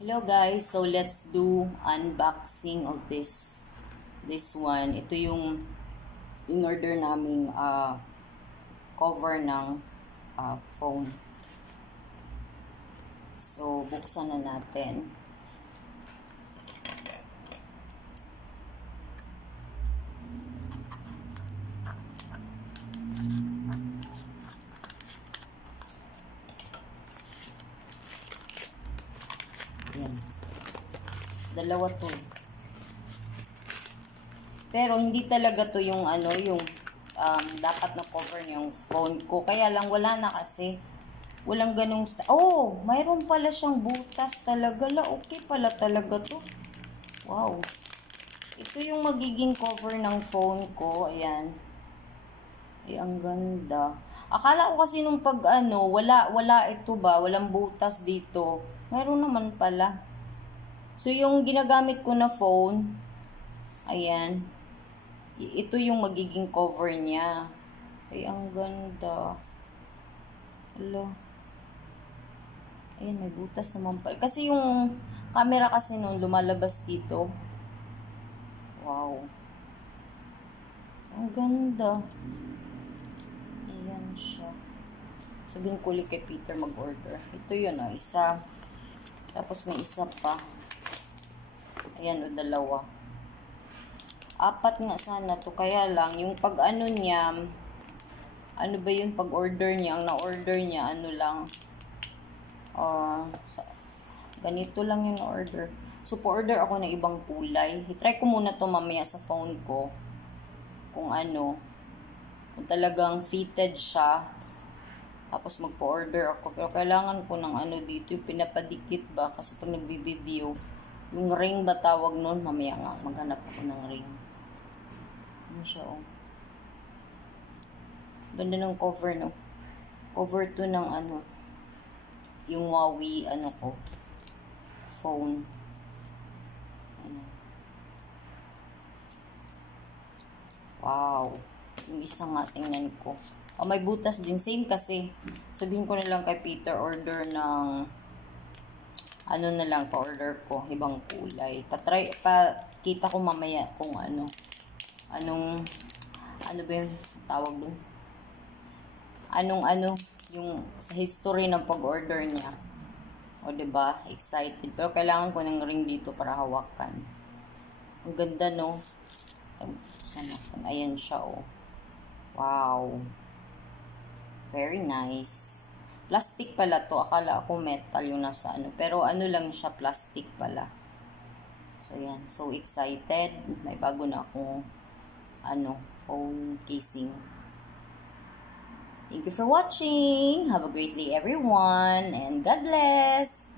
Hello guys, so let's do unboxing of this one. Ito yung in order naming cover ng phone. So buksan na natin. Yan. Dalawa to. Pero hindi talaga to yung yung dapat na cover yung phone ko. Kaya lang wala na kasi. Walang ganung oh, mayroon pala siyang butas talaga. Okay pala talaga to. Wow. Ito yung magiging cover ng phone ko. Ayan. Ay, ang ganda. Akala ko kasi nung pag wala ito ba, walang butas dito. Meron naman pala. So, yung ginagamit ko na phone, ayan, ito yung magiging cover niya. Ay, ang ganda. Hala. Ayan, may butas naman pala. Kasi yung camera kasi nung lumalabas dito. Wow. Ang ganda. Ayan siya. Sabihin ko ulit kay Peter mag-order. Ito yun, isa. Tapos may isa pa. Ayan, dalawa. Apat nga sana to. Kaya lang, yung pag niya, ano ba yun pag-order niya? Ang na-order niya, lang, ganito lang yung na-order. So, pa-order ako ng ibang kulay. I-try ko muna to mamaya sa phone ko. Kung kung talagang fitted siya. Tapos magpa-order ako. Pero kailangan ko ng dito, yung pinapadikit ba? Kasi pag nagbi-video, yung ring ba tawag nun? Mamaya nga, maghanap ako ng ring. Ano siya, oh. Ganda ng cover, no? Cover to ng yung Huawei, ko, phone. Ayan. Wow. Yung isa nga, tingnan ko. Oh, may butas din. Same kasi. Sabihin ko na lang kay Peter, order ng na lang, pa-order ko. Ibang kulay. Kita ko mamaya kung ano ba yung tawag dun? Yung sa history ng pag-order niya. O, diba? Excited. Pero kailangan ko ng ring dito para hawakan. Ang ganda, no? Sana. Ayan siya, oh. Wow. Very nice. Plastic pala to. Akala ako metal yung nasa Pero lang siya, plastic pala. So, yan. So excited. May bago na akong phone casing. Thank you for watching. Have a great day, everyone. And God bless.